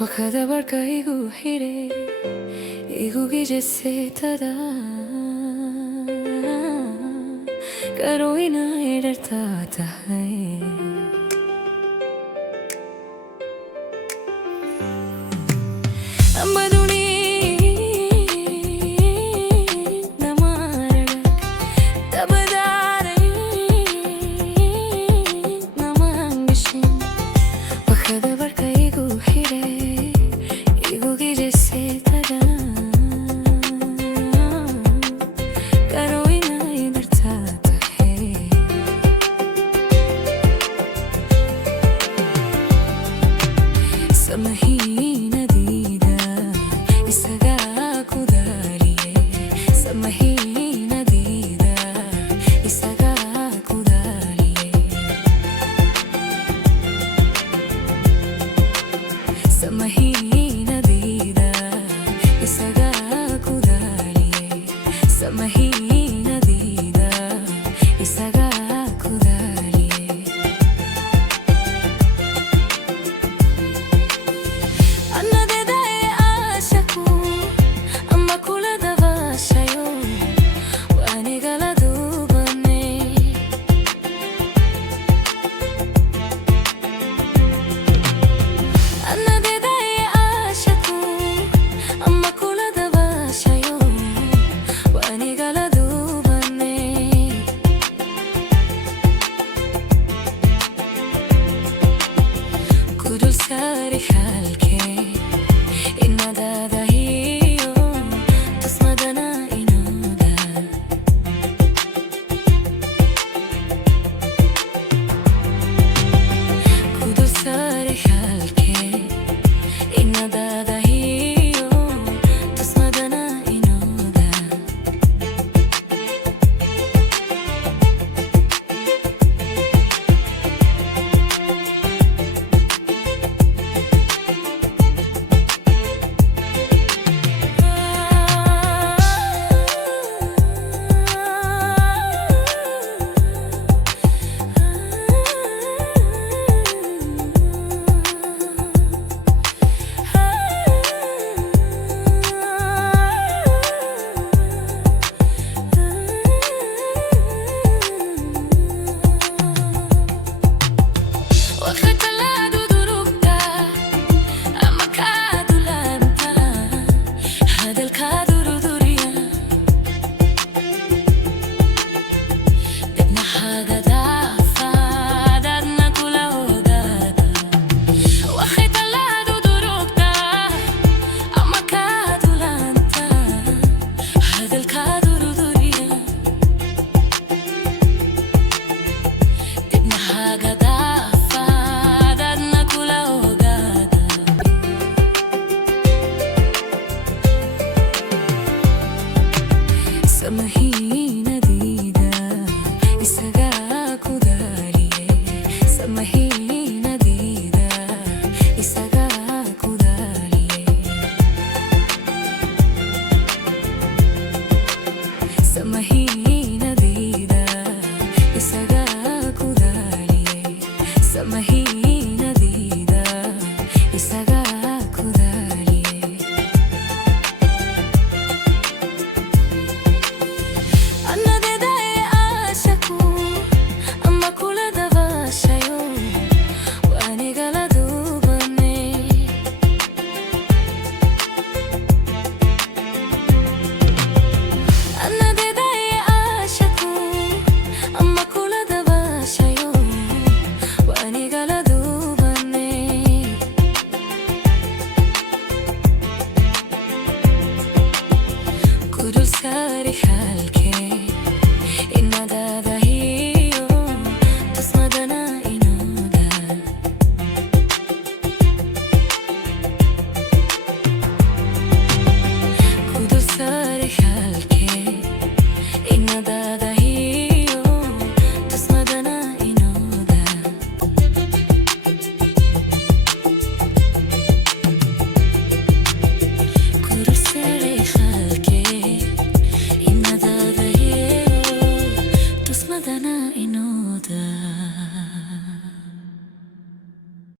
wakada barka igu hire igu gijese tada karo ina ederta tahay ambaduni namarag tabadare namangishin wakada barka igu hire igu gijese tada karo ina ederta tahay samahina dida isaga kudaliye samahina dida isaga kudaliye samahina dida isaga kudaliye samahina dida isaga kudaliye Kudul sari halke inna dada hiyo tasmadana inoda Kudul sari halke inna dada hiyo tasmadana inoda Samahina dida isaga kudaliye samahina dida isaga kudaliye samahina dida isaga kudaliye samahina dida isaga kudaliye Kudul sari halke inna dada hiyo tasmadana inoda Kudul sari halke inna dada hiyo tasmadana inoda Kudul sari halke inna dada hiyo tasmadana inoda